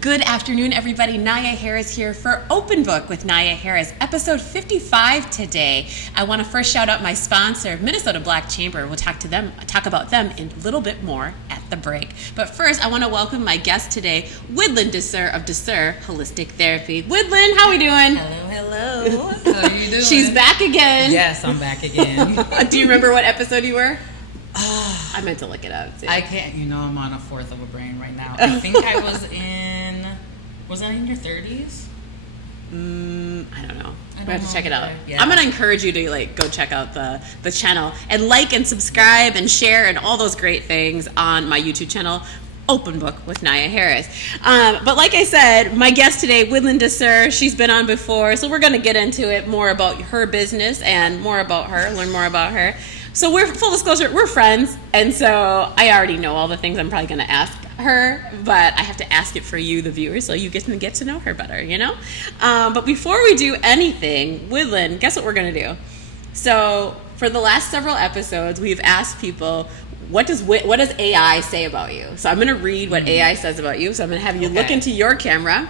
Good afternoon, everybody. Nyia Harris here for Open Book with Nyia Harris, episode 55 today. I want to first shout out my sponsor, Minnesota Black Chamber. We'll talk about them in a little bit more at the break. But first, I want to welcome my guest today, Widlyne Desir of Desir Holistic Therapy. Widlyne, how are we doing? Hello. How are you doing? She's back again. Yes, I'm back again. Do you remember what episode you were? I meant to look it up too. I can't, I'm on a fourth of a brain right now. I think I was I in your 30s? I don't know. We have to check it out. Yeah. I'm going to encourage you to go check out the channel and like and subscribe and share and all those great things on my YouTube channel, Open Book with Nyia Harris. But like I said, my guest today, Widlyne Desir, she's been on before, so we're going to get into it more about her business and more about her, learn more about her. So full disclosure, we're friends, and so I already know all the things I'm probably going to ask her, but I have to ask it for you, the viewers, so you get to know her better, But before we do anything, Widlyne, guess what we're going to do? So for the last several episodes, we've asked people, what does AI say about you? So I'm going to read what AI says about you. So I'm going to have you look into your camera.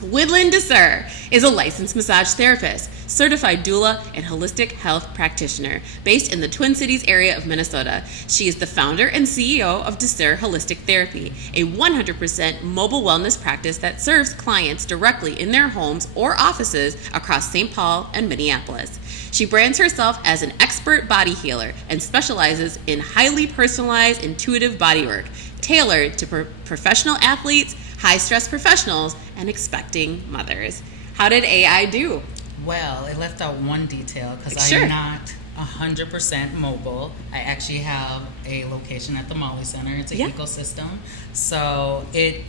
Widlyne Desir is a licensed massage therapist, certified doula, and holistic health practitioner based in the Twin Cities area of Minnesota. She is the founder and CEO of Desir Holistic Therapy, a 100% mobile wellness practice that serves clients directly in their homes or offices across St. Paul and Minneapolis. She brands herself as an expert body healer and specializes in highly personalized, intuitive bodywork tailored to professional athletes, high-stress professionals, and expecting mothers. How did AI do? Well, it left out one detail because Sure. I'm not 100% mobile. I actually have a location at the Molly Center. It's an ecosystem. So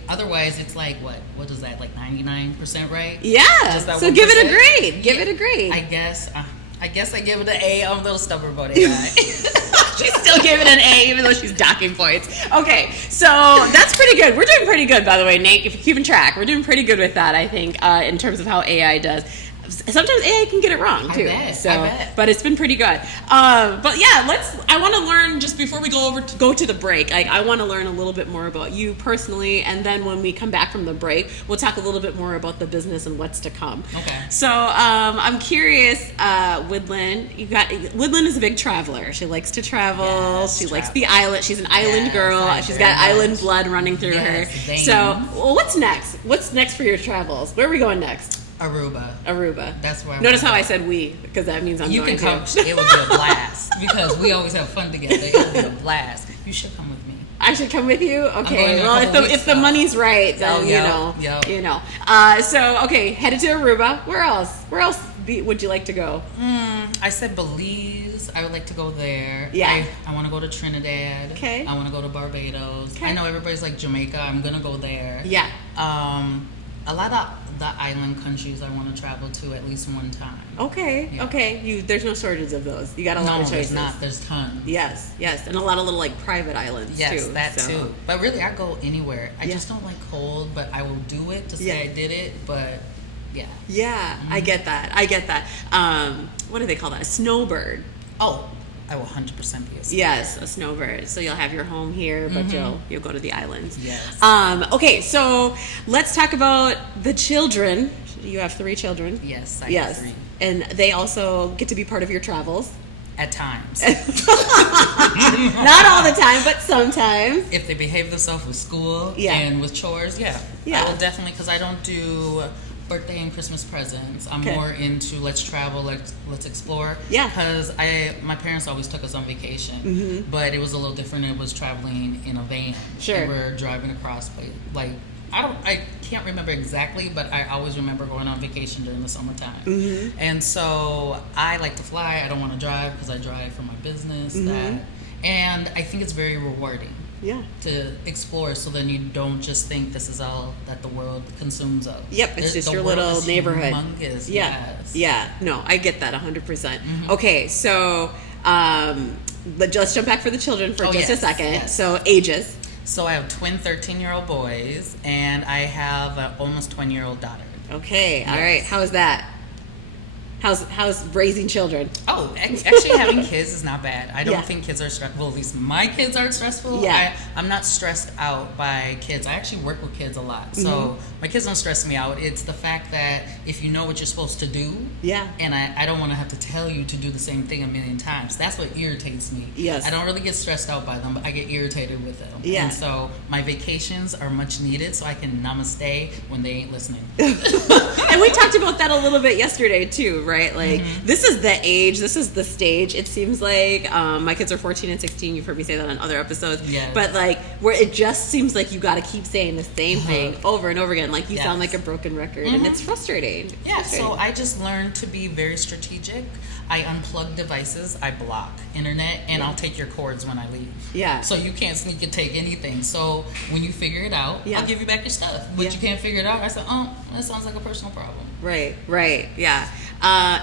otherwise it's like, what is that, like 99%, right? Yeah, so 1%? give it a grade. Give it a grade. I guess I give it an A. I'm a little stubborn about AI. She still gave it an A, even though she's docking points. Okay, so that's pretty good. We're doing pretty good, by the way, Nate. If you're keeping track, we're doing pretty good with that, I think, in terms of how AI does. Sometimes AI can get it wrong too. I bet. But it's been pretty good. But yeah, I want to learn just before we go to the break. I want to learn a little bit more about you personally, and then when we come back from the break, we'll talk a little bit more about the business and what's to come. Okay. So I'm curious, Widlyne. Widlyne is a big traveler. She likes to travel. Yes, she likes the island. She's an island girl. She's got island blood running through her. Damn. So, what's next? What's next for your travels? Where are we going next? Aruba. That's where. Notice how I said we, because that means I'm you going can come. to. It would be a blast because we always have fun together. It would be a blast. You should come with me. I should come with you. Okay. Well, if the money's right, then you know. So okay, headed to Aruba. Where else? Would you like to go? I said Belize. I would like to go there. Yeah. I want to go to Trinidad. Okay. I want to go to Barbados. Okay. I know everybody's like Jamaica. I'm gonna go there. Yeah. A lot of the island countries I want to travel to at least one time. Okay. Yeah. Okay. There's no shortage of those. You got a lot of choices. No, there's not. There's tons. Yes. And a lot of little private islands too. Yes, that too. But really, I go anywhere. I just don't like cold, but I will do it to say I did it. But yeah. Yeah, I get that. What do they call that? A snowbird. Oh, I will 100% be a snowbird. Yes, a snowbird. So you'll have your home here, but you'll go to the islands. Yes. Okay, so let's talk about the children. You have 3 children. Yes, I have 3. And they also get to be part of your travels. At times. Not all the time, but sometimes. If they behave themselves with school and with chores, I will definitely, because I don't do birthday and Christmas presents. I'm more into let's travel, let's explore. Yeah. Because my parents always took us on vacation, but it was a little different. It was traveling in a van. Sure. And we're driving across, I can't remember exactly, but I always remember going on vacation during the summertime. And so I like to fly. I don't want to drive because I drive for my business. And I think it's very rewarding. Yeah. To explore, so then you don't just think this is all that the world consumes of. Yep, it's just your little neighborhood. Humongous. Yeah. Yes. Yeah. No, I get that 100%. Okay, so let's jump back for the children for just a second. Yes. So ages. So I have twin 13-year-old boys, and I have an almost 20-year-old daughter. Okay. All right. How is that? How's raising children? Oh, actually having kids is not bad. I don't think kids are stressful. Well, at least my kids aren't stressful. Yeah. I'm not stressed out by kids. I actually work with kids a lot. So my kids don't stress me out. It's the fact that if you know what you're supposed to do, and I don't want to have to tell you to do the same thing a million times. That's what irritates me. Yes. I don't really get stressed out by them, but I get irritated with them. Yeah. And so my vacations are much needed so I can namaste when they ain't listening. And we talked about that a little bit yesterday too, right? Like this is the age, this is the stage. It seems like my kids are 14 and 16. You've heard me say that on other episodes. Yes. But like where it just seems like you got to keep saying the same thing over and over again. Like you sound like a broken record, and it's frustrating. Yeah. So I just learned to be very strategic. I unplug devices, I block internet, and I'll take your cords when I leave. Yeah. So you can't sneak and take anything. So when you figure it out, I'll give you back your stuff. But you can't figure it out. I said, oh, that sounds like a personal problem. Right. Yeah.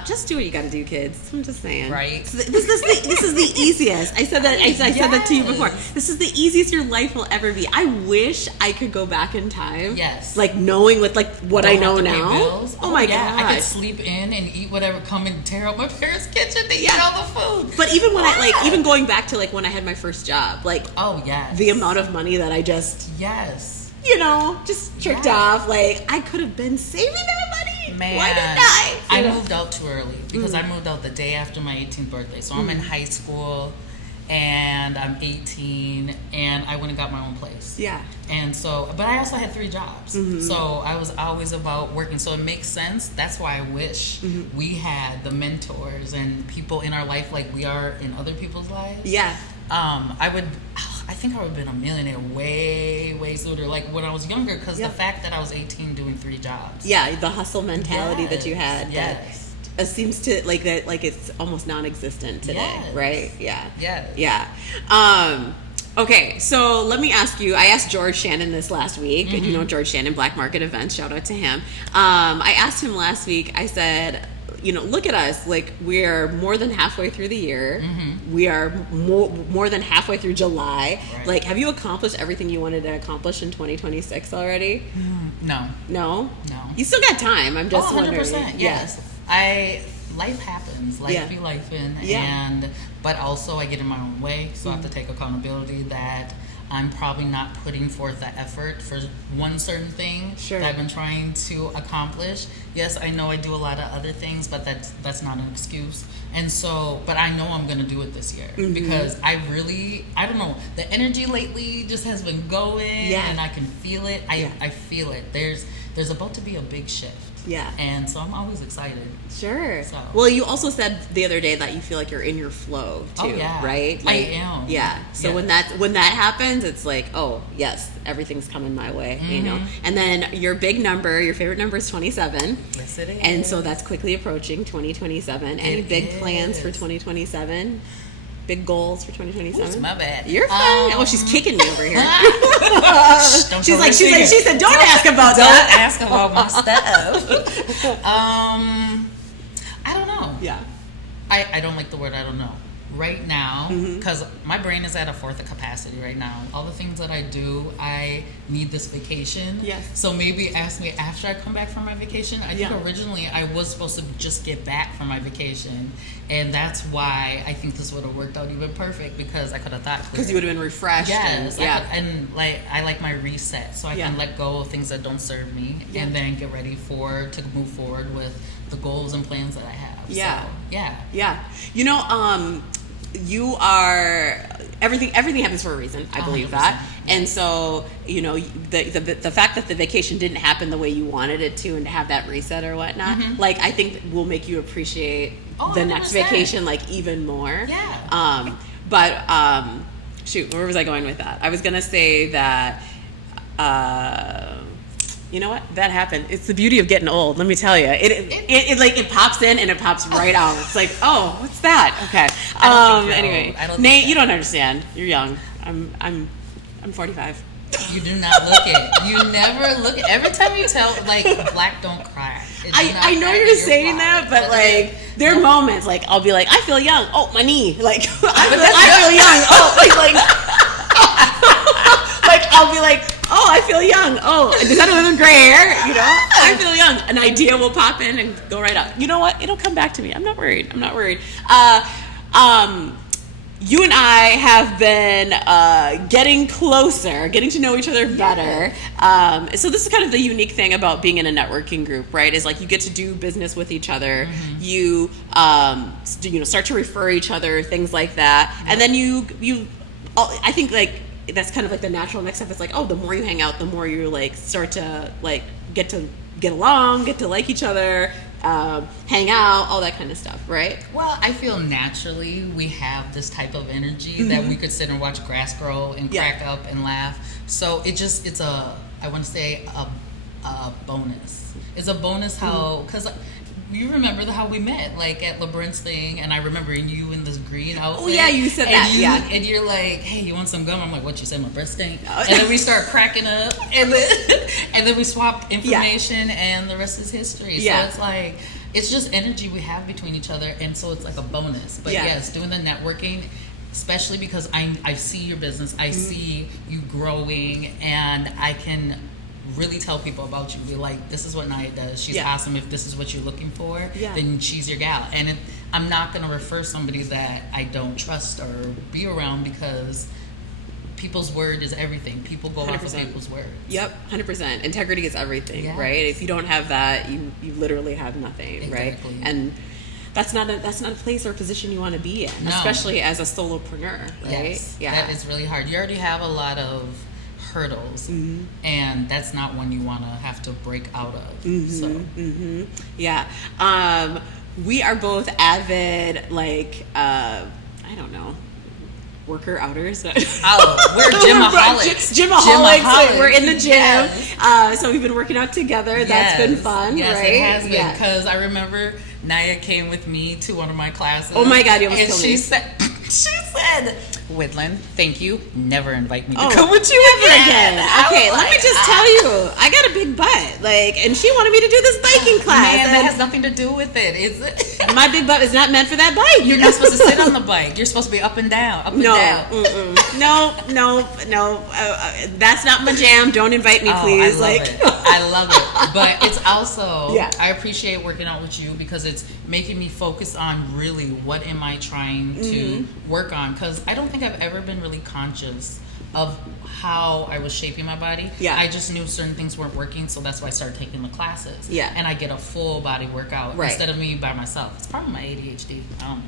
Just do what you got to do, kids. I'm just saying. Right. So this is the easiest. I said that. I said that to you before. This is the easiest your life will ever be. I wish I could go back in time. Yes. Like knowing with like what Don't I know have to pay now. bills. Oh my god. I could sleep in and eat whatever. Come and tear up my parents' kitchen to eat all the food. But even when even going back to like when I had my first job, like the amount of money that I just just tricked off. Like I could have been saving that money. Man, why didn't I? I moved out too early because I moved out the day after my 18th birthday. So I'm in high school and I'm 18 and I went and got my own place. Yeah. And so, but I also had 3 jobs. So I was always about working. So it makes sense. That's why I wish we had the mentors and people in our life like we are in other people's lives. Yeah. I think I would have been a millionaire way sooner, like when I was younger, because the fact that I was 18 doing 3 jobs. Yeah, the hustle mentality that you had. Yes. That seems to, like that, like it's almost non-existent today, right? Yeah. Yeah. Okay, so let me ask you, I asked George Shannon this last week. You know George Shannon, Black Market Events, shout out to him. I asked him last week, I said, look at us. Like, we're more than halfway through the year. We are more than halfway through July. Right. Like, have you accomplished everything you wanted to accomplish in 2026 already? No. No? No. You still got time. I'm just wondering. 100%. Yes. Life happens. Life be lifing. But also I get in my own way. So I have to take accountability that I'm probably not putting forth the effort for one certain thing that I've been trying to accomplish. Yes, I know I do a lot of other things, but that's not an excuse. And so, but I know I'm going to do it this year because I don't know, the energy lately just has been going and I can feel it. I feel it. There's about to be a big shift. Yeah. And so I'm always excited. Sure. So. Well, you also said the other day that you feel like you're in your flow too, right? Like, I am. Yeah. So when that happens, it's like, oh, yes, everything's coming my way, you know? And then your big number, your favorite number is 27. Yes, it is. And so that's quickly approaching 2027. Any big plans for 2027? Big goals for 2027? Ooh, my bad. You're fine. Oh, she's kicking me over here. She said, don't ask about that. Don't ask about my stuff. I don't know. Yeah. I don't like the word I don't know. Right now, because my brain is at a fourth of capacity right now. All the things that I do, I need this vacation. Yes. So maybe ask me after I come back from my vacation. I think originally I was supposed to just get back from my vacation. And that's why I think this would have worked out even perfect because I could have thought clear. Because you would have been refreshed. Yes. And I like my reset. So I can let go of things that don't serve me and then get ready to move forward with the goals and plans that I have. Yeah. So, yeah. You know, you are everything happens for a reason. I believe 100%. That. And so, you know, the fact that the vacation didn't happen the way you wanted it to and to have that reset or whatnot, like I think will make you appreciate the next vacation like even more. Yeah. Shoot, where was I going with that? I was gonna say that you know what? That happened. It's the beauty of getting old. Let me tell you, it pops in and it pops right out. It's like, oh, what's that? Okay. Anyway, Nate, you don't understand. You're young. I'm 45. You do not look it. You never look it. Every time you tell, like, black don't cry. I know you're saying that, but like, there are moments like I'll be like, I feel young. Oh, my knee. Like, I feel young. Oh, like I'll be like, Oh, I feel young. Oh, does that have gray hair? You know, I feel young. An idea will pop in and go right out. You know what? It'll come back to me. I'm not worried. You and I have been getting closer, getting to know each other better. So this is kind of the unique thing about being in a networking group, right? Is like you get to do business with each other. Mm-hmm. You start to refer each other, things like that, and then I think like that's kind of like the natural next step. It's like, oh, the more you hang out, the more you like start to like get along, get to like each other. Hang out, all that kind of stuff, right? Well, I feel naturally we have this type of energy that we could sit and watch grass grow and crack up and laugh. So it's a bonus. It's a bonus how, because you remember how we met, like at LeBrun's thing, and I remember you in this green outfit. Oh yeah, you said that. And you're like, hey, you want some gum? I'm like, what you said, my breath stink? And then we start cracking up, and then we swapped information, and the rest is history. So it's like, it's just energy we have between each other, and so it's like a bonus. But yes, doing the networking, especially because I see your business, I see you growing, and I can really tell people about you. Be like, this is what Nyia does. She's awesome. If this is what you're looking for, then she's your gal. And I'm not going to refer somebody that I don't trust or be around, because people's word is everything. People go 100%. Off of people's words. Yep, 100%. Integrity is everything, right? If you don't have that, you literally have nothing, exactly. Right? And that's not a place or position you want to be in, especially as a solopreneur, right? Yes, that is really hard. You already have a lot of hurdles, and that's not one you want to have to break out of. Yeah. We are both avid, like, I don't know, worker outers. We're gymaholics. Gymaholics. We're in the gym. So we've been working out together. That's been fun, yes, right? It has been, because I remember Nyia came with me to one of my classes. Oh my God, you almost killed me. She said, Widlyne, thank you. Never invite me to come with you again. Okay, let me just tell you, I got a big butt, like, and she wanted me to do this biking class. Man, that has nothing to do with it, is it? My big butt is not meant for that bike. You're not supposed to sit on the bike. You're supposed to be up and down, No, that's not my jam. Don't invite me, please. I love it. But it's also, I appreciate working out with you, because it's making me focus on really what am I trying to work on, because I don't think I've ever been really conscious of how I was shaping my body. I just knew certain things weren't working, so that's why I started taking the classes. And I get a full body workout instead of me by myself. It's probably my ADHD. I don't know.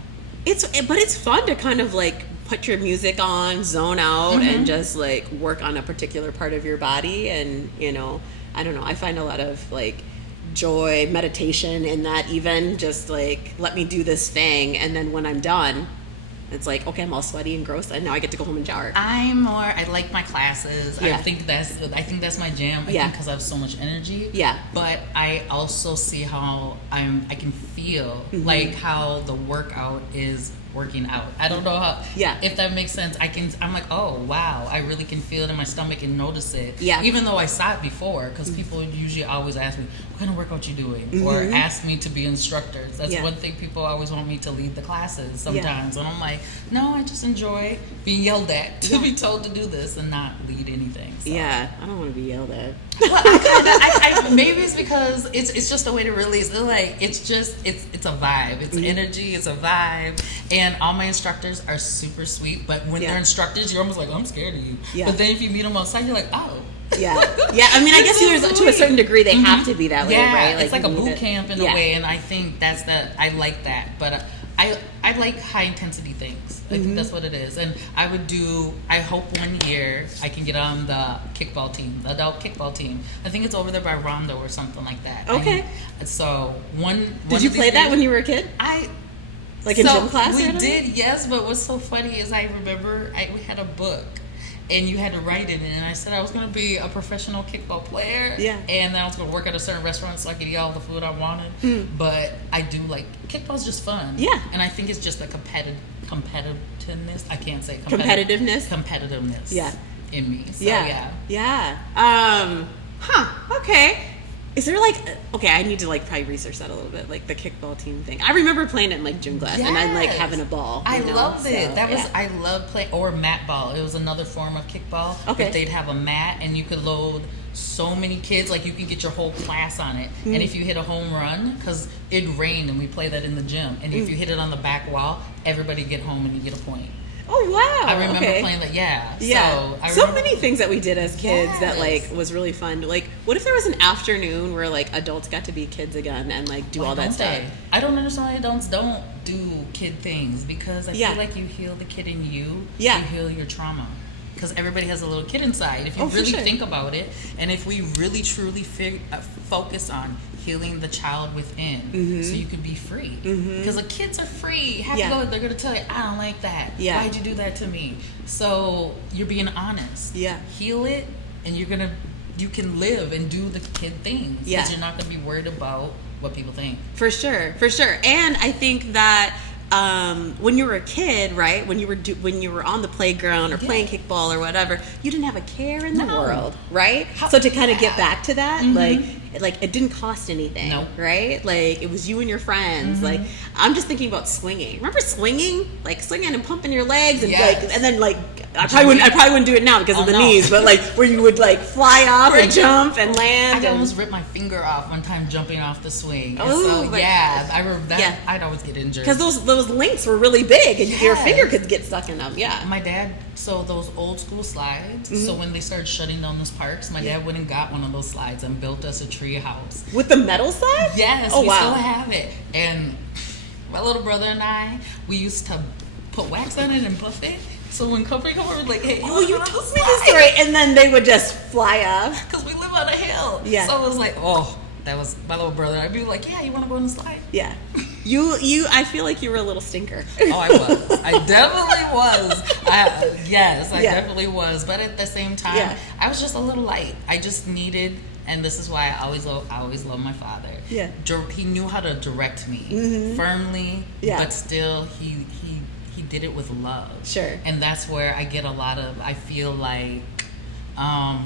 But it's fun to kind of like put your music on, zone out, and just like work on a particular part of your body. And I don't know, I find a lot of like joy, meditation in that, even just like, let me do this thing, and then when I'm done, it's like, okay, I'm all sweaty and gross, and now I get to go home and shower. I like my classes. I think that's my jam. I think because I have so much energy. But I also see how I can feel like how the workout is working out. I don't know how. If that makes sense. I'm like, oh wow, I really can feel it in my stomach and notice it. Even though I saw it before, because people usually always ask me, what kind of workout you doing, or ask me to be instructors. That's one thing people always want me to lead the classes sometimes, and I'm like, no, I just enjoy being yelled at to be told to do this and not lead anything. So. I don't want to be yelled at. Well, I maybe it's because it's just a way to release. It's a vibe. It's energy. It's a vibe. And all my instructors are super sweet. But when they're instructors, you're almost like, I'm scared of you. But then if you meet them outside, you're like, oh. I mean, I guess there's to a certain degree they have to be that way, right? It's like a boot camp in a way, and I think I like that. But I like high intensity things. I think that's what it is. And I hope one year I can get on the kickball team, the adult kickball team. I think it's over there by Rondo or something like that. Okay. So Did you play that when you were a kid? Like in gym class? We did, yes. But what's so funny is I remember we had a book, and you had to write in it, and I said I was going to be a professional kickball player, and then I was going to work at a certain restaurant so I could eat all the food I wanted. But I do like kickball's just fun, and I think it's just a competitiveness. I can't say competitiveness, in me. So, okay. Is there like, okay, I need to like probably research that a little bit, like the kickball team thing. I remember playing it in like gym class, and I like having a ball. I loved it. That was I loved playing, or mat ball. It was another form of kickball. Okay. They'd have a mat, and you could load so many kids, like you could get your whole class on it. And if you hit a home run, because it rained and we play that in the gym, and if you hit it on the back wall, everybody get home and you get a point. Oh wow! I remember playing that. Yeah. So many things that we did as kids that like was really fun. Like, what if there was an afternoon where like adults got to be kids again and like do all that stuff? I don't understand why adults don't do kid things, because I feel like you heal the kid in you. You heal your trauma. Because everybody has a little kid inside. If you really think about it, and if we really truly focus on healing the child within, so you could be free. Because the kids are free. They're going to tell you, I don't like that. Why'd you do that to me? So you're being honest. Heal it, and you can live and do the kid things. Because you're not going to be worried about what people think. For sure. And I think that when you were a kid, right? When you were on the playground or playing kickball or whatever, you didn't have a care in the world, right? So to kind of get back to that, like it didn't cost anything, right? Like it was you and your friends. Like I'm just thinking about swinging. Remember swinging? Like swinging and pumping your legs and and then like I probably wouldn't do it now because of the knees, but like where you would like fly off and jump and land. I almost ripped my finger off one time jumping off the swing. I remember that. I'd always get injured because those links were really big and your finger could get stuck in them. My dad, so those old school slides. So when they started shutting down those parks, my dad went and got one of those slides and built us a tree house with the metal slide. Yes, we still have it. And my little brother and I, we used to put wax on it and buff it. So when company come over, like, hey, you told me this story, and then they would just fly up because we live on a hill. So it was like, that was my little brother. I'd be like, yeah, you want to go on the slide? Yeah. I feel like you were a little stinker. I was. I definitely was. I definitely was. But at the same time, I was just a little light. I just needed, and this is why I always love my father. Yeah. He knew how to direct me firmly, but still he did it with love. Sure. And that's where I get a lot of, I feel like I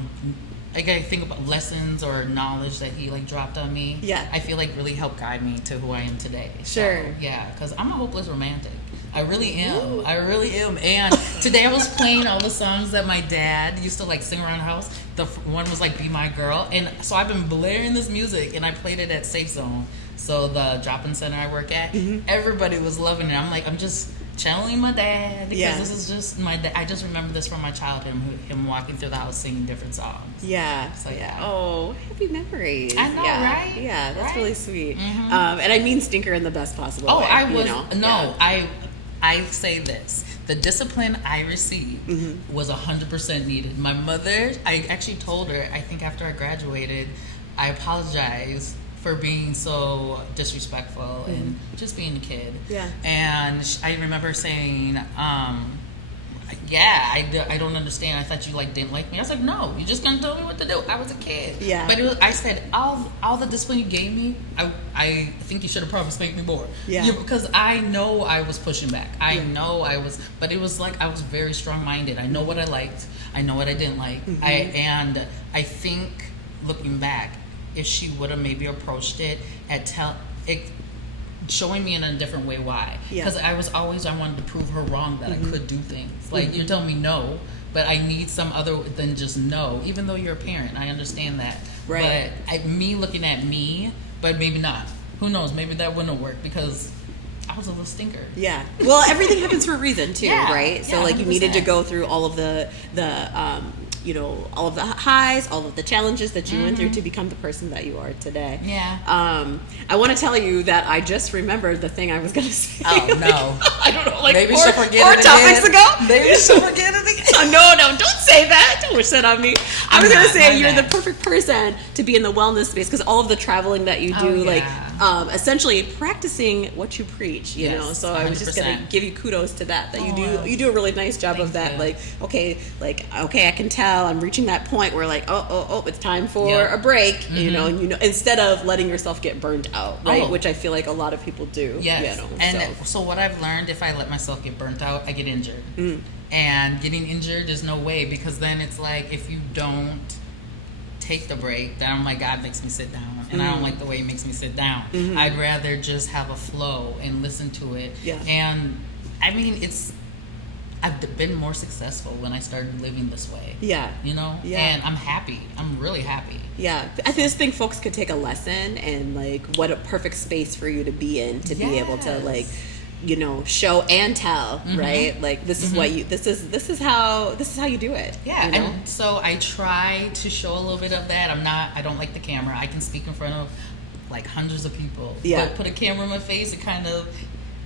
think about lessons or knowledge that he like dropped on me. Yeah. I feel like really helped guide me to who I am today. Sure. So, because I'm a hopeless romantic. I really am. Ooh. I really am. And today I was playing all the songs that my dad used to like sing around the house. The one was like Be My Girl. And so I've been blaring this music and I played it at Safe Zone. So the drop-in center I work at, everybody was loving it. I'm just channeling my dad because this is just my dad. I just remember this from my childhood, him walking through the house singing different songs. Yeah. So Oh, happy memories. I know, right? Yeah, that's really sweet. And I mean stinker in the best possible way. I was I say this. The discipline I received was 100% needed. My mother, I actually told her, I think after I graduated, I apologized for being so disrespectful and just being a kid. Yeah. And I remember saying, I don't understand. I thought you like didn't like me. I was like, no, you're just gonna tell me what to do. I was a kid. Yeah. But I said, all the discipline you gave me, I think you should have probably spanked me more. Yeah. Because I know I was pushing back. I know I was, but it was like I was very strong-minded. I know what I liked. I know what I didn't like. I think looking back, if she would have maybe approached it showing me in a different way why. Because I wanted to prove her wrong that I could do things. Like, you're telling me no, but I need some other than just no. Even though you're a parent, I understand that. Right. But me looking at me, but maybe not. Who knows? Maybe that wouldn't have worked because I was a little stinker. Yeah. Well, everything happens for a reason too, right? So like 100%. You needed to go through all of the all of the highs, all of the challenges that you went through to become the person that you are today. Yeah. I want to tell you that I just remembered the thing I was going to say. Oh, no. I don't know, like maybe she'll forget it topics again. Maybe she'll forget it again. No, don't say that. Don't wish that on me. I was going to say you're the perfect person to be in the wellness space because all of the traveling that you do, essentially practicing what you preach, you know. So 100%. I was just going to give you kudos to that you do a really nice job of that. Like, okay, I can tell I'm reaching that point where like, oh, it's time for a break, you know, and instead of letting yourself get burnt out, right? Which I feel like a lot of people do. Yes. You know, and so what I've learned, if I let myself get burnt out, I get injured. And getting injured is no way, because then it's like if you don't take the break, then my God makes me sit down, and I don't like the way he makes me sit down. I'd rather just have a flow and listen to it. And I mean, I've been more successful when I started living this way. You know? And I'm happy. I'm really happy. I just think folks could take a lesson, and like what a perfect space for you to be in, to be able to like, you know, show and tell, right? Like this is what you this is how you do it. You know? And so I try to show a little bit of that. I don't like the camera. I can speak in front of like hundreds of people. But put a camera in my face,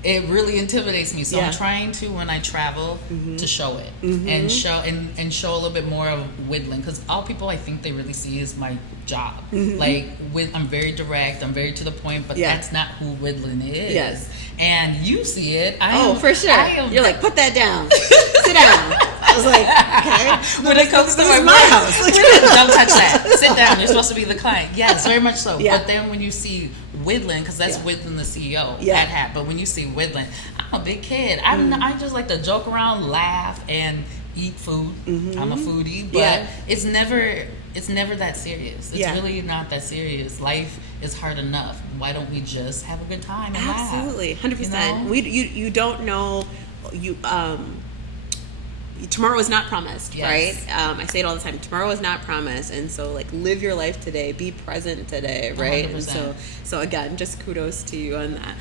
it really intimidates me. So I'm trying to, when I travel, to show it and show a little bit more of Widlyne, because all people I think they really see is my job. Like I'm very direct, I'm very to the point, but that's not who Widlyne is. And you see it. For sure. You're like, put that down. Sit down. I was like, okay. When it comes to my house, don't touch that. Sit down. You're supposed to be the client. Yes, very much so. But then when you see Widlyne, because that's Widlyne the CEO at HAT. But when you see Widlyne, I'm a big kid. I just like to joke around, laugh, and eat food. I'm a foodie, but it's never that serious. It's really not that serious. Life is hard enough. Why don't we just have a good time and laugh? Absolutely, 100%. You don't know tomorrow is not promised, right? I say it all the time. Tomorrow is not promised, and so like live your life today, be present today, right? 100%. And so again, just kudos to you on that.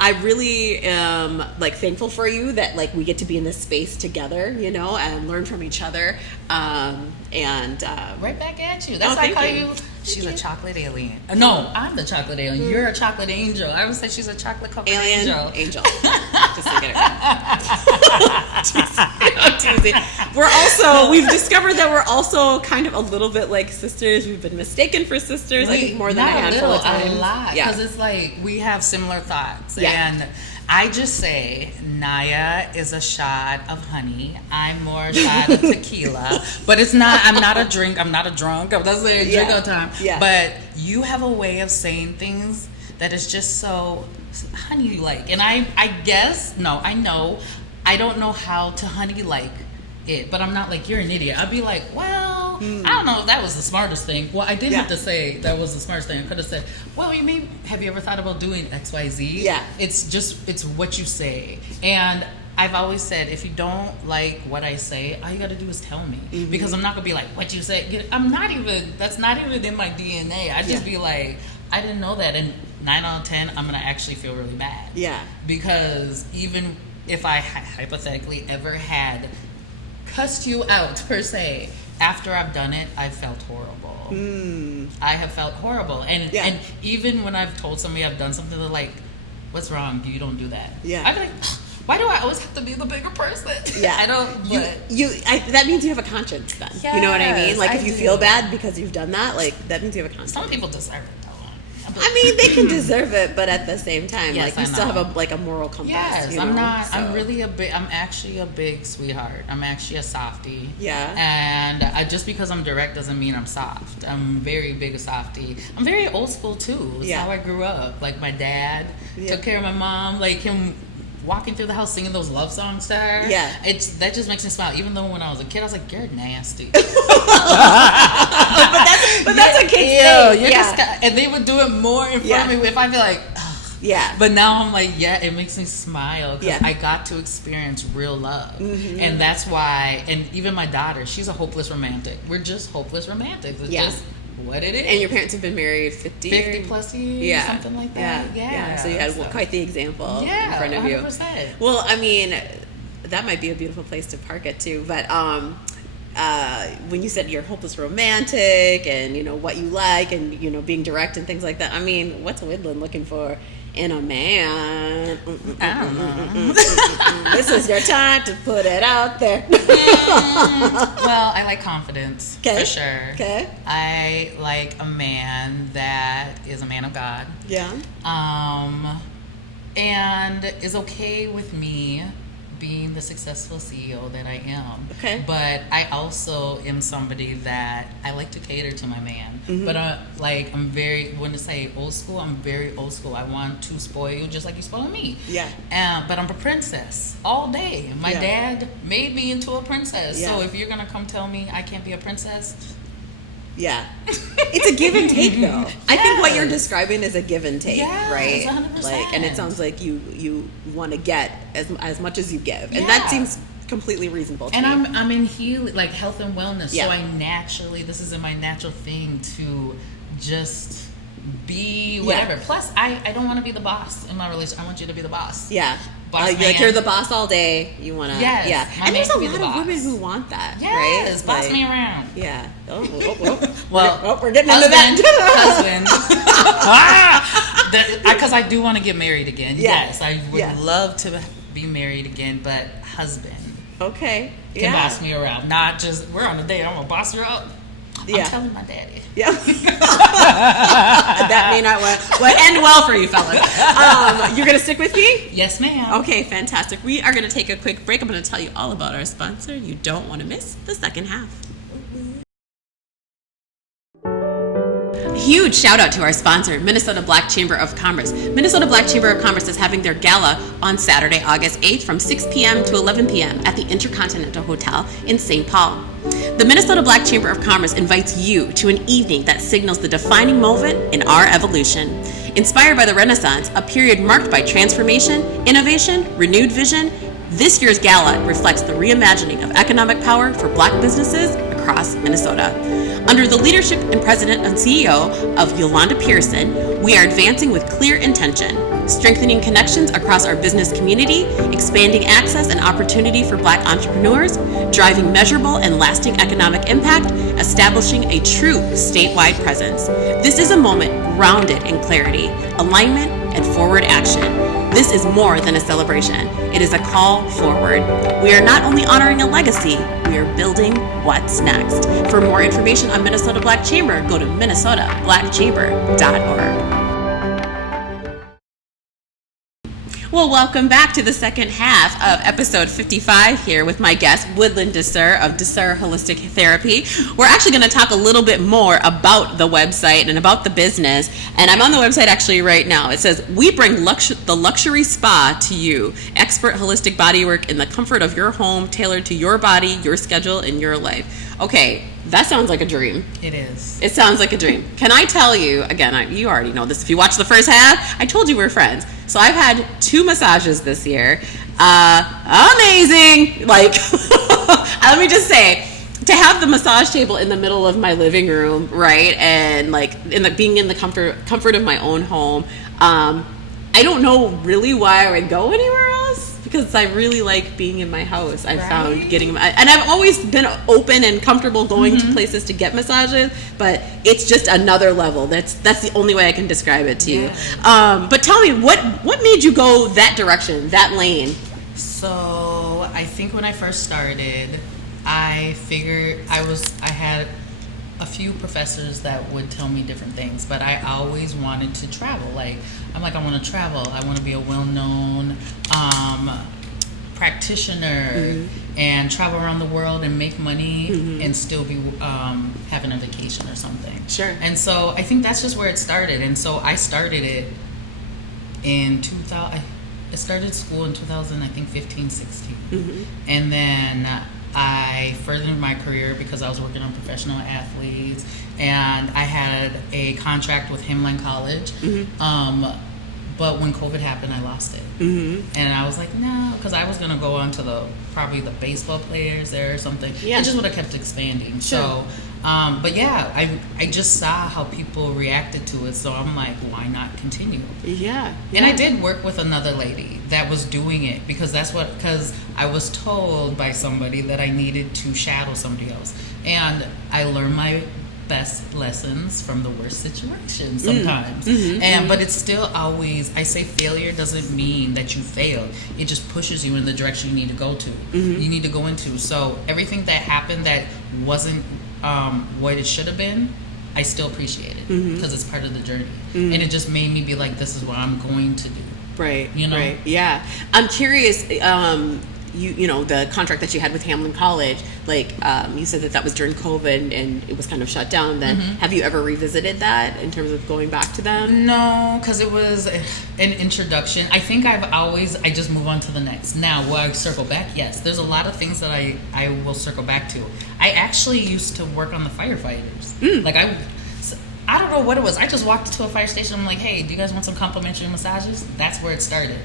I really am like thankful for you that like we get to be in this space together, you know, and learn from each other. Right back at you. That's why I call you. She's a chocolate alien. No, I'm the chocolate alien. You're a chocolate angel. I would say she's a chocolate covered angel. Just to get it right. We've discovered that we're also kind of a little bit like sisters. We've been mistaken for sisters, I think more than a handful of times. A lot. Because it's like we have similar thoughts. And I just say Nyia is a shot of honey. I'm more a shot of tequila. But I'm not a drunk. I'm not a drunk. I'm not saying drink all the time. But you have a way of saying things that is just so honey-like. And I know. I don't know how to honey-like it. But I'm not like, you're an idiot. I'd be like, well, I don't know if that was the smartest thing. Well, I didn't have to say that was the smartest thing. I could have said, well, have you ever thought about doing XYZ? It's what you say. And I've always said, if you don't like what I say, all you got to do is tell me. Because I'm not going to be like, what you say. That's not even in my DNA. I just be like, I didn't know that. And 9 out of 10, I'm going to actually feel really bad. Because even if I hypothetically ever had cussed you out, per se, after I've done it, I've felt horrible. I have felt horrible. And even when I've told somebody I've done something, they're like, what's wrong? You don't do that. I'd be like, why do I always have to be the bigger person? I don't. That means you have a conscience then. You know what I mean? Like if you feel bad because you've done that, like that means you have a conscience. Some people deserve it. I mean, they can deserve it, but at the same time, like you still have a moral compass. You know? I'm not. So. I'm actually a big sweetheart. I'm actually a softie. And just because I'm direct doesn't mean I'm soft. I'm very big a softie. I'm very old school too. It's how I grew up. Like my dad took care of my mom. Like him walking through the house singing those love songs to her. That just makes me smile. Even though when I was a kid, I was like, you're nasty. but that's a kid's thing. And they would do it more in front of me if I'd be like, ugh. But now I'm like, it makes me smile because I got to experience real love. And that's why, and even my daughter, she's a hopeless romantic. We're just hopeless romantics. It's just what it is. And your parents have been married 50 plus years, something like that. So you had quite the example in front of you. 100%. Well, I mean, that might be a beautiful place to park it too. But when you said you're hopeless romantic and, you know, what you like and, you know, being direct and things like that, I mean, what's Widlyne looking for in a man? I don't know. This is your time to put it out there. Well, I like confidence, for sure. I like a man that is a man of God. And is okay with me being the successful CEO that I am. Okay. But I also am somebody that I like to cater to my man. But I'm very, when I say old school, I'm very old school. I want to spoil you just like you spoil me. Yeah. But I'm a princess all day. My dad made me into a princess. So if you're gonna come tell me I can't be a princess. Yeah. It's a give and take, though. I think what you're describing is a give and take, right? 100%. Like, and it sounds like you want to get as much as you give, and that seems completely reasonable to me. And I'm in healing, like health and wellness. So I naturally, this is in my natural thing to just be whatever. Plus, I don't want to be the boss in my relationship. I want you to be the boss. Yeah. Like you're the boss all day. You want to, And there's a lot of women who want that, right? Yes, boss me around. Yeah. Well, we're getting into that. Husband. Because I do want to get married again. Yeah. Yes, I would love to be married again, but husband. Okay. Can boss me around. Not just, we're on a date, I'm going to boss her up. I'm telling my daddy. Yeah. That may not end well for you, fellas. You're going to stick with me? Yes, ma'am. Okay, fantastic. We are going to take a quick break. I'm going to tell you all about our sponsor. You don't want to miss the second half. Huge shout out to our sponsor, Minnesota Black Chamber of Commerce. Minnesota Black Chamber of Commerce is having their gala on Saturday, August 8th from 6 p.m. to 11 p.m. at the Intercontinental Hotel in St. Paul. The Minnesota Black Chamber of Commerce invites you to an evening that signals the defining moment in our evolution. Inspired by the Renaissance, a period marked by transformation, innovation, renewed vision, this year's gala reflects the reimagining of economic power for Black businesses across Minnesota. Under the leadership and president and CEO of Yolanda Pearson, we are advancing with clear intention, strengthening connections across our business community, expanding access and opportunity for Black entrepreneurs, driving measurable and lasting economic impact, establishing a true statewide presence. This is a moment grounded in clarity, alignment, and forward action. This is more than a celebration. It is a call forward. We are not only honoring a legacy, we are building what's next. For more information on Minnesota Black Chamber, go to minnesotablackchamber.org. Well, welcome back to the second half of episode 55 here with my guest, Widlyne Desir of Desir Holistic Therapy. We're actually going to talk a little bit more about the website and about the business. And I'm on the website actually right now. It says, we bring the luxury spa to you. Expert holistic bodywork in the comfort of your home, tailored to your body, your schedule, and your life. Okay, that sounds like a dream. It is. It sounds like a dream. Can I tell you, again, you already know this. If you watched the first half, I told you we're friends. So I've had 2 massages this year. Amazing! Like, let me just say, to have the massage table in the middle of my living room, right, and like being in the comfort of my own home, I don't know really why I would go anywhere else. Because I really like being in my house. I've found getting, and I've always been open and comfortable going to places to get massages, but it's just another level. That's the only way I can describe it to you. But tell me, what made you go that direction, that lane? So I think when I first started, I figured I had a few professors that would tell me different things, but I always wanted to travel. Like, I'm like, I want to travel. I want to be a well-known practitioner and travel around the world and make money and still be having a vacation or something. Sure. And so I think that's just where it started. And so I started it in 2000. I started school in 2000, I think 15, 16. And then I furthered my career because I was working on professional athletes, and I had a contract with Himline College. But when COVID happened, I lost it. And I was like, no, because I was going to go on to probably the baseball players there or something. Yeah. It just would have kept expanding. Sure. So, but yeah, I just saw how people reacted to it, so I'm like, why not continue? Yeah. And I did work with another lady that was doing it because I was told by somebody that I needed to shadow somebody else. And I learned my best lessons from the worst situations sometimes. But it's still always, I say failure doesn't mean that you failed. It just pushes you in the direction you need to go to. You need to go into. So everything that happened that wasn't what it should have been, I still appreciate it because it's part of the journey. And it just made me be like, this is what I'm going to do. Right. You know? Right. Yeah. I'm curious, you know, the contract that you had with Hamlin College, like you said that was during COVID and it was kind of shut down then. Have you ever revisited that in terms of going back to them? No, because it was an introduction. I think I just move on to the next. Now, will I circle back? Yes. There's a lot of things that I will circle back to. I actually used to work on the firefighters. Like I don't know what it was. I just walked into a fire station. I'm like, hey, do you guys want some complimentary massages? That's where it started.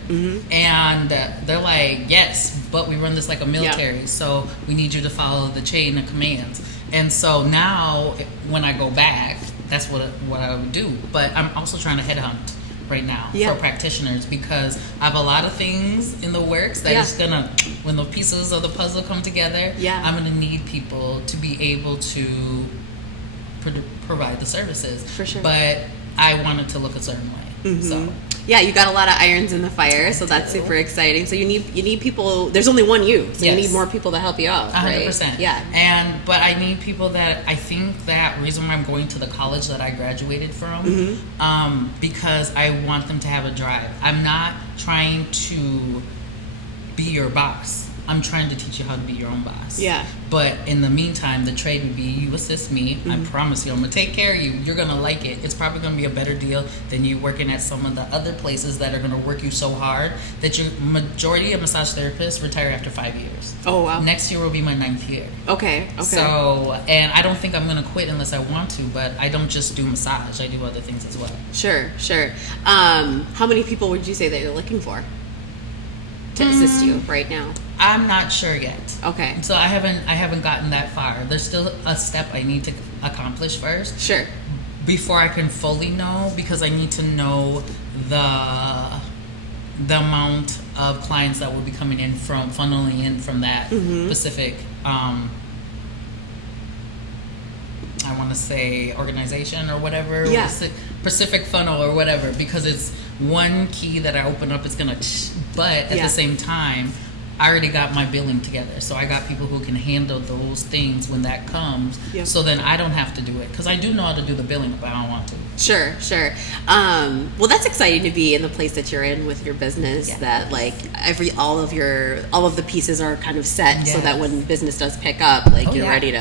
And they're like, yes, but we run this like a military, so we need you to follow the chain of commands. And so now when I go back, that's what I would do. But I'm also trying to headhunt right now for practitioners, because I have a lot of things in the works that is gonna, when the pieces of the puzzle come together, I'm gonna need people to be able to provide the services. For sure. But I wanted to look a certain way. So yeah, you got a lot of irons in the fire, so that's super exciting. So you need people. There's only one you, so you need more people to help you out. 100%. Right? Yeah. But I need people that, I think that reason why I'm going to the college that I graduated from, because I want them to have a drive. I'm not trying to be your boss. I'm trying to teach you how to be your own boss. Yeah. But in the meantime, the trade would be, you assist me. I promise you, I'm going to take care of you. You're going to like it. It's probably going to be a better deal than you working at some of the other places that are going to work you so hard that your majority of massage therapists retire after 5 years. Oh, wow. Next year will be my 9th year. Okay. So, and I don't think I'm going to quit unless I want to, but I don't just do massage. I do other things as well. Sure. How many people would you say that you're looking for to assist you right now? I'm not sure yet. Okay. So I haven't gotten that far. There's still a step I need to accomplish first. Sure. Before I can fully know, because I need to know the amount of clients that will be coming in from funneling in from that specific I want to say organization or whatever. Yeah. Pacific funnel or whatever, because it's one key that I open up, it's gonna but at the same time I already got my billing together, so I got people who can handle those things when that comes. Yep. So then I don't have to do it, because I do know how to do the billing, but I don't want to. Sure. Well, that's exciting to be in the place that you're in with your business. That like all of the pieces are kind of set, so that when business does pick up, like you're ready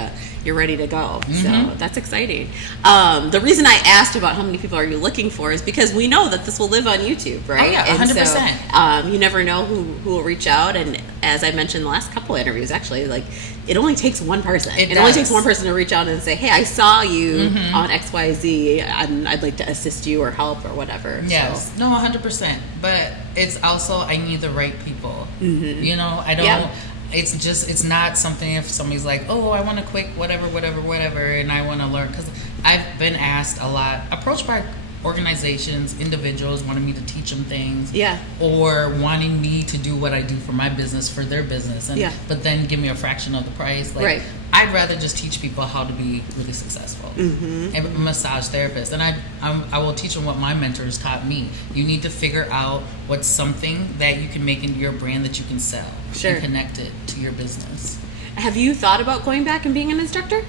to go. So that's exciting. The reason I asked about how many people are you looking for is because we know that this will live on YouTube, right? Oh, yeah, 100%. And so, you never know who will reach out. And as I mentioned in the last couple of interviews, actually, like it only takes one person. It only takes one person to reach out and say, hey, I saw you on XYZ and I'd like to assist you or help or whatever. Yes. So. No, 100%. But it's also, I need the right people. You know, I don't... Yeah. It's not something if somebody's like, oh, I want to quit whatever, and I want to learn. Because I've been asked a lot, approached by organizations, individuals wanting me to teach them things, or wanting me to do what I do for my business for their business, and but then give me a fraction of the price. Like, I'd rather just teach people how to be really successful. And a massage therapist, and I will teach them what my mentors taught me. You need to figure out what's something that you can make into your brand that you can sell and connect it to your business. Have you thought about going back and being an instructor?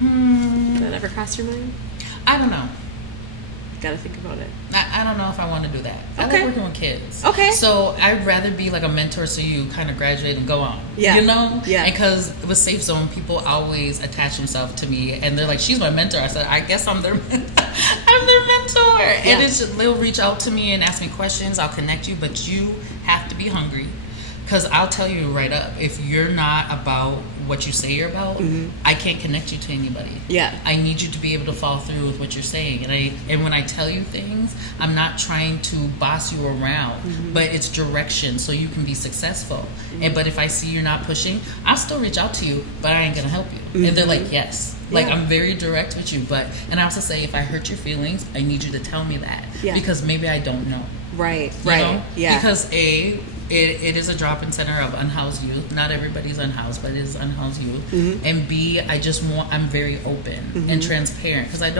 Did that ever cross your mind? I don't know. Got to think about it. I don't know if I want to do that. I like working with kids. Okay. So I'd rather be like a mentor, so you kind of graduate and go on. Yeah. You know? Yeah. Because with Safe Zone, people always attach themselves to me, and they're like, she's my mentor. I said, I guess I'm their mentor. I'm their mentor. Yeah. And they'll reach out to me and ask me questions. I'll connect you, but you have to be hungry. Because I'll tell you right up, if you're not about what you say you're about, I can't connect you to anybody. Yeah. I need you to be able to follow through with what you're saying. And when I tell you things, I'm not trying to boss you around, but it's direction so you can be successful. But if I see you're not pushing, I'll still reach out to you, but I ain't going to help you. And they're like, yes. Like, I'm very direct with you. And I also say, if I hurt your feelings, I need you to tell me that. Yeah. Because maybe I don't know. Right. You know? Yeah. Because it is a drop-in center of unhoused youth. Not everybody's unhoused, but it is unhoused youth. And B, I'm very open and transparent, because I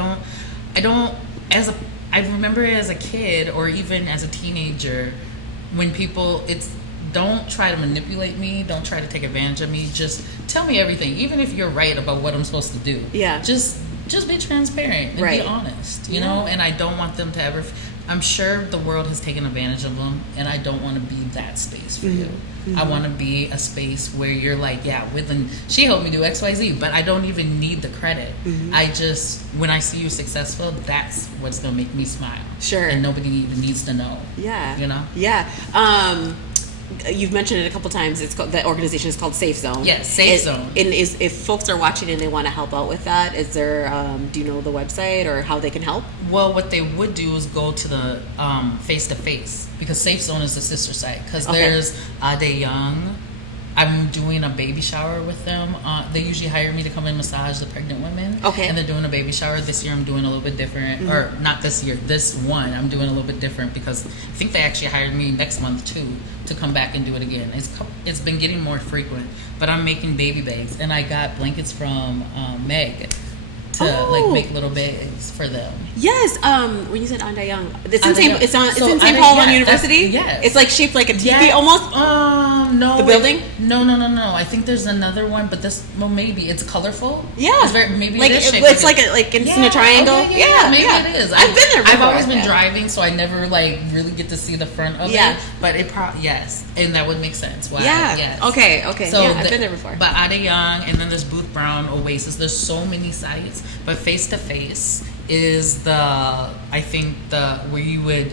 remember as a kid or even as a teenager, when people, don't try to manipulate me, don't try to take advantage of me, just tell me everything, even if you're right about what I'm supposed to do. Yeah. Just be transparent and be honest, you know? And I don't want them to ever I'm sure the world has taken advantage of them, and I don't want to be that space for you. I want to be a space where you're like, yeah, Widlyne, she helped me do XYZ, but I don't even need the credit. I just, when I see you successful, that's what's going to make me smile. Sure. And nobody even needs to know. Yeah. You know? Yeah. You've mentioned it a couple times. It's called, the organization is called Safe Zone. Yes, Safe Zone. And if folks are watching and they want to help out with that, is there? Do you know the website or how they can help? Well, what they would do is go to the face-to-face, because Safe Zone is the sister site. Because there's Ade Young. I'm doing a baby shower with them. They usually hire me to come and massage the pregnant women. Okay. And they're doing a baby shower. This year I'm doing a little bit different. Or not this year, this one I'm doing a little bit different because I think they actually hired me next month too to come back and do it again. It's been getting more frequent. But I'm making baby bags. And I got blankets from Meg to like make little bags for them. Yes. When you said Anda Young, it's in Anda St. Young. It's in St. Paul University. Yes. It's like shaped like a TV almost. No. The building? No. I think there's another one, but maybe it's colorful. Yeah. It's maybe like it is shaped it's like it's in a triangle. Okay, maybe it is. I've been there before. I've always been driving, so I never like really get to see the front of it. But it yes, and that would make sense. Why? Yeah. Yes. Okay. So I've been there before. But Ade Young, and then there's Booth Brown, Oasis. There's so many sites, but face to face is I think where you would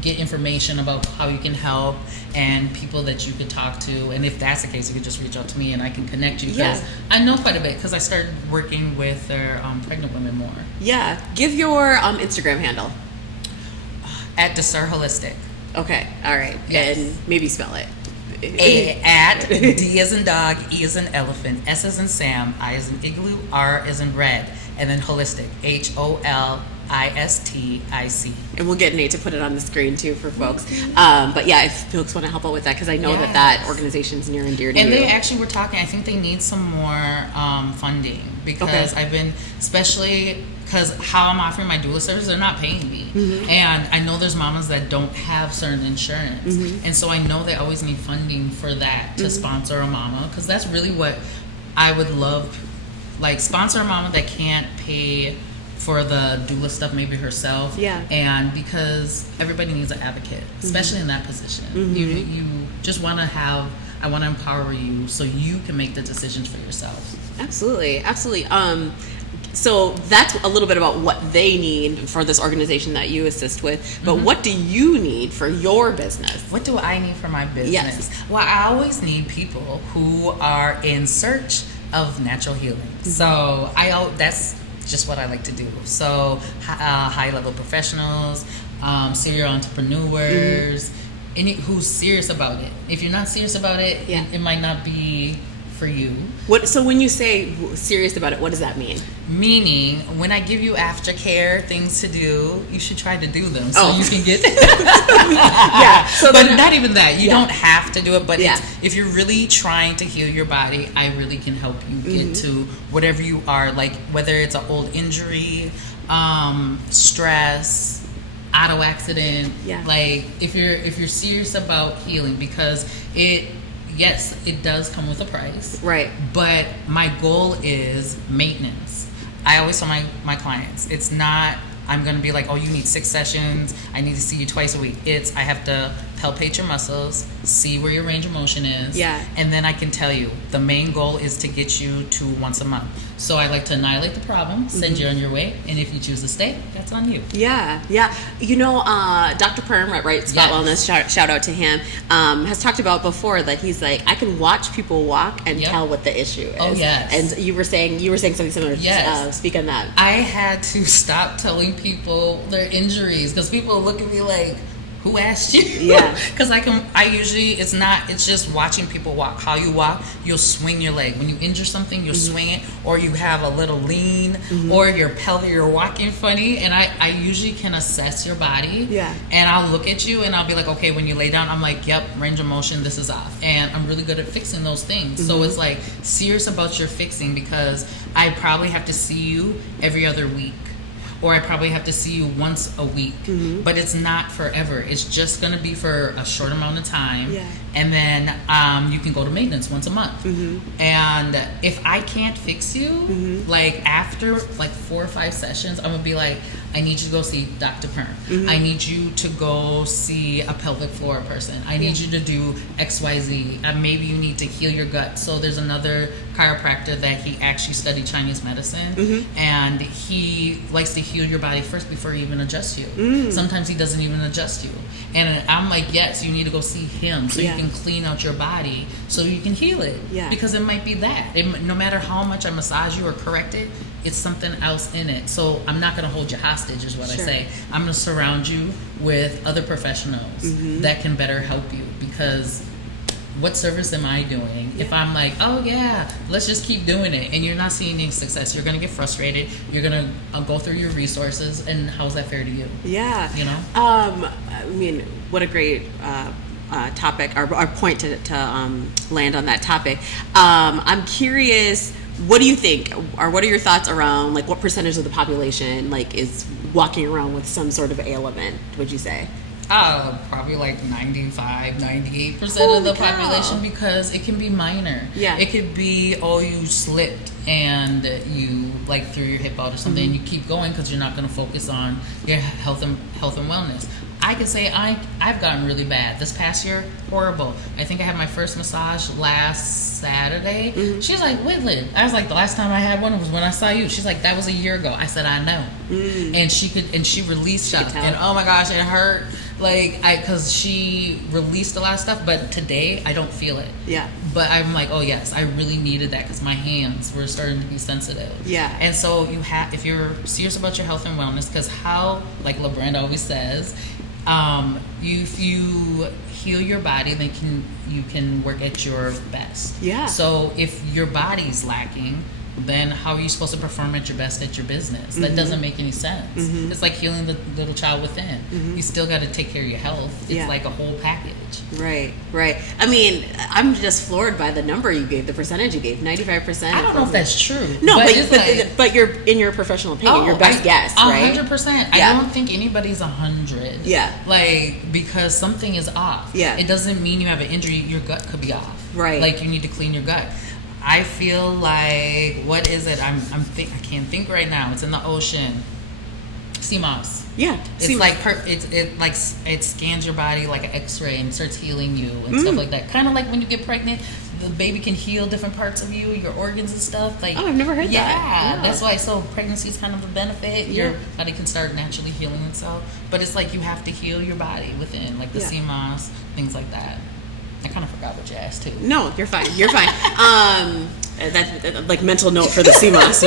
get information about how you can help and people that you could talk to. And if that's the case, you could just reach out to me and I can connect you, because I know quite a bit, because I started working with their pregnant women more. Yeah. Give your Instagram handle. At Desir Holistic. Okay. All right. Yes. And maybe spell it. At D as in dog, E as in elephant, S as in Sam, I as in igloo, R as in red, and then holistic, HOLISTIC. And we'll get Nate to put it on the screen too for folks. But yeah, if folks want to help out with that, because I know that organization's near and dear to you. And they actually were talking, I think they need some more funding, because I've been, especially because how I'm offering my doula service, they're not paying me. And I know there's mamas that don't have certain insurance. And so I know they always need funding for that to sponsor a mama, because that's really what I would love. Like, sponsor a mama that can't pay for the doula stuff maybe herself. Yeah. And because everybody needs an advocate, especially in that position. You just want to I want to empower you so you can make the decisions for yourself. Absolutely. So that's a little bit about what they need for this organization that you assist with. But what do you need for your business? What do I need for my business? Yes. Well, I always need people who are in search of natural healing. So that's just what I like to do. So high-level professionals, serial entrepreneurs, who's serious about it. If you're not serious about it, it might not be for you. So when you say serious about it, what does that mean? Meaning, when I give you aftercare things to do, you should try to do them so you can get. But not even that. You don't have to do it. But if you're really trying to heal your body, I really can help you get to whatever you are. Like, whether it's an old injury, stress, auto accident. Like, if you're serious about healing, because yes, it does come with a price. Right. But my goal is maintenance. I always tell my clients, it's not, I'm going to be like, oh, you need 6 sessions. I need to see you twice a week. I have to palpate your muscles, see where your range of motion is. And then I can tell you, the main goal is to get you to once a month. So I like to annihilate the problem, send you on your way, and if you choose to stay, that's on you. You know, Dr. Perm at Right Spot Wellness, shout out to him, has talked about before that he's like, I can watch people walk and tell what the issue is. Oh, yes. And you were saying something similar. Speak on that. I had to stop telling people their injuries, because people look at me like, who asked you? Because it's just watching people walk. How you walk, you'll swing your leg. When you injure something, you'll swing it, or you have a little lean, or you're walking funny. And I usually can assess your body. And I'll look at you and I'll be like, okay, when you lay down, I'm like, yep, range of motion, this is off. And I'm really good at fixing those things. So it's like, serious about your fixing, because I probably have to see you every other week. Or I probably have to see you once a week. But it's not forever. It's just going to be for a short amount of time. And then you can go to maintenance once a month. And if I can't fix you, like after like 4 or 5 sessions, I'm going to be like, I need you to go see Dr. Perm. I need you to go see a pelvic floor person. I need you to do XYZ. Maybe you need to heal your gut. So there's another chiropractor that he actually studied Chinese medicine, and he likes to heal your body first before he even adjusts you. Sometimes he doesn't even adjust you. And I'm like, yes, you need to go see him so you can clean out your body so you can heal it. Because it might be that. No matter how much I massage you or correct it, it's something else in it. So I'm not going to hold you hostage is what I say. I'm going to surround you with other professionals that can better help you, because what service am I doing if I'm like, oh yeah, let's just keep doing it, and you're not seeing any success? You're going to get frustrated. You're going to go through your resources, and how's that fair to you? Yeah. You know? I mean, what a great topic, or point to land on that topic. I'm curious, what do you think, or what are your thoughts around, like, what percentage of the population, like, is walking around with some sort of ailment, would you say? Probably like 98% of the population, because it can be minor. It could be, oh, you slipped and you like threw your hip out or something, and you keep going because you're not going to focus on your health and wellness. I can say I've gotten really bad. This past year, horrible. I think I had my first massage last Saturday. She's like, Widlyne. I was like, the last time I had one was when I saw you. She's like, that was a year ago. I said, I know. And she released stuff. And oh my gosh, it hurt. Like, because she released a lot of stuff, but today I don't feel it. But I'm like, oh yes, I really needed that because my hands were starting to be sensitive. And so if you're serious about your health and wellness, because how, like LeBrand always says, if you heal your body, then you can work at your best. So if your body's lacking, then how are you supposed to perform at your best at your business? That doesn't make any sense. It's like healing the little child within. You still got to take care of your health. It's like a whole package. Right. I mean, I'm just floored by the number you gave, the percentage you gave, 95%. I don't know if that's true. No, but you're, in your professional opinion, your best guess, right? 100%. I don't think anybody's 100. Like, because something is off. It doesn't mean you have an injury. Your gut could be off. Like, you need to clean your gut. I feel like, what is it? I can't think right now. It's in the ocean. Sea moss. It's like it scans your body like an X-ray and starts healing you and stuff like that. Kind of like when you get pregnant, the baby can heal different parts of you, your organs and stuff. Like, oh, I've never heard that. Yeah, that's why. So pregnancy is kind of a benefit. Your body can start naturally healing itself, but it's like you have to heal your body within, like the sea moss, things like that. I kind of forgot what you asked too. No, you're fine. That's like mental note for the CMOS.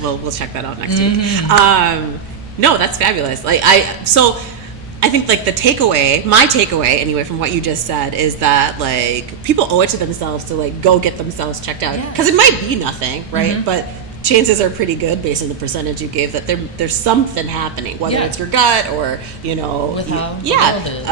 We'll check that out next week. No, that's fabulous. I think like my takeaway anyway from what you just said is that like people owe it to themselves to like go get themselves checked out, because it might be nothing, right? But chances are pretty good, based on the percentage you gave, that there's something happening, whether it's your gut or with how the world is.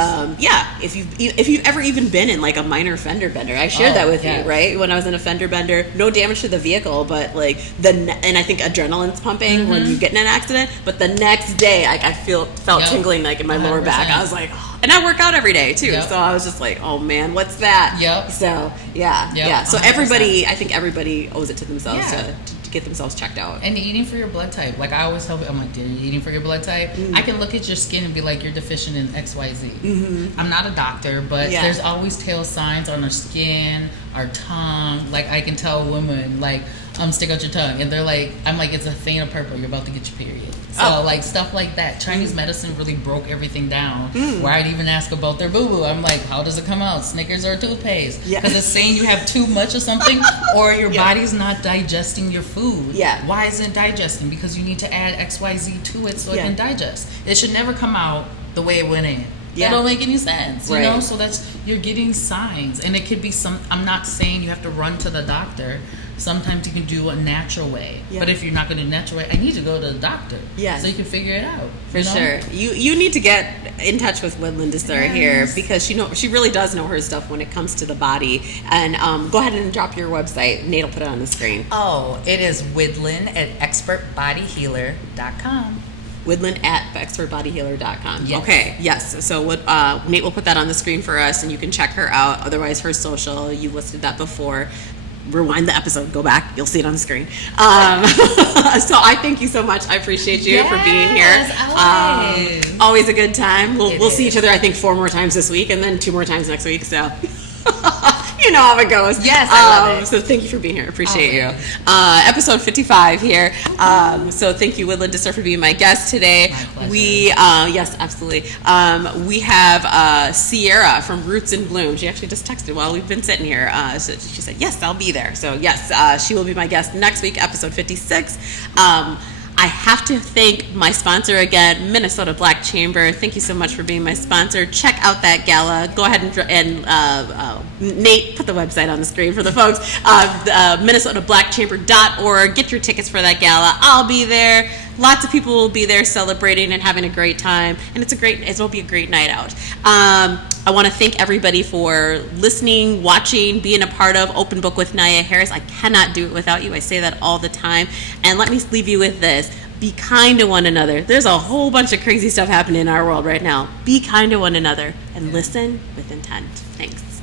If you've ever even been in like a minor fender bender, I shared that with you, right? When I was in a fender bender, no damage to the vehicle, but like and I think adrenaline's pumping when you get in an accident. But the next day, I felt tingling like in my lower back. I was like, oh. And I work out every day too, so I was just like, oh man, what's that? So So 100%. I think everybody owes it to themselves to get themselves checked out. And eating for your blood type. Like I always tell people, I'm like, are you eating for your blood type? I can look at your skin and be like, you're deficient in XYZ. I'm not a doctor, but there's always telltale signs on our skin, our tongue. Like I can tell a woman, like, stick out your tongue, and they're like, I'm like, it's a faint of purple, you're about to get your period. So like stuff like that. Chinese medicine really broke everything down, where I'd even ask about their boo-boo. I'm like, how does it come out? Snickers or toothpaste? Because it's saying you have too much of something, or your body's not digesting your food. Why isn't it digesting? Because you need to add XYZ to it so it can digest. It should never come out the way it went in. That don't make any sense, you know? So you're getting signs, and it could be I'm not saying you have to run to the doctor. Sometimes you can do a natural way, but if you're not going to do a natural way, I need to go to the doctor so you can figure it out. For sure. You need to get in touch with Widlyne Desir here, because she really does know her stuff when it comes to the body. And go ahead and drop your website. Nate will put it on the screen. Oh, it is Widlyne at expertbodyhealer.com. Widlyne at expertbodyhealer.com. Okay, yes. So Nate will put that on the screen for us, and you can check her out. Otherwise, her social, you listed that before. rewind the episode, go back, you'll see it on the screen. So I thank you so much. I appreciate you for being here. Always a good time. We'll see each other, I think, 4 more times this week and then 2 more times next week. So you know how it goes. Yes, I love it. So thank you for being here. Appreciate you. Episode 55 here. So thank you, Widlyne Desir, for being my guest today. My pleasure. Yes, absolutely. We have Sierra from Roots and Bloom. She actually just texted while we've been sitting here. So she said, yes, I'll be there. So yes, she will be my guest next week, episode 56. I have to thank my sponsor again, Minnesota Black Chamber. Thank you so much for being my sponsor. Check out that gala. Go ahead and Nate, put the website on the screen for the folks. MinnesotaBlackChamber.org. Get your tickets for that gala. I'll be there. Lots of people will be there celebrating and having a great time, and it'll be a great night out. I want to thank everybody for listening, watching, being a part of Open Book with Nyia Harris. I cannot do it without you. I say that all the time. And let me leave you with this. Be kind to one another. There's a whole bunch of crazy stuff happening in our world right now. Be kind to one another and listen with intent. Thanks.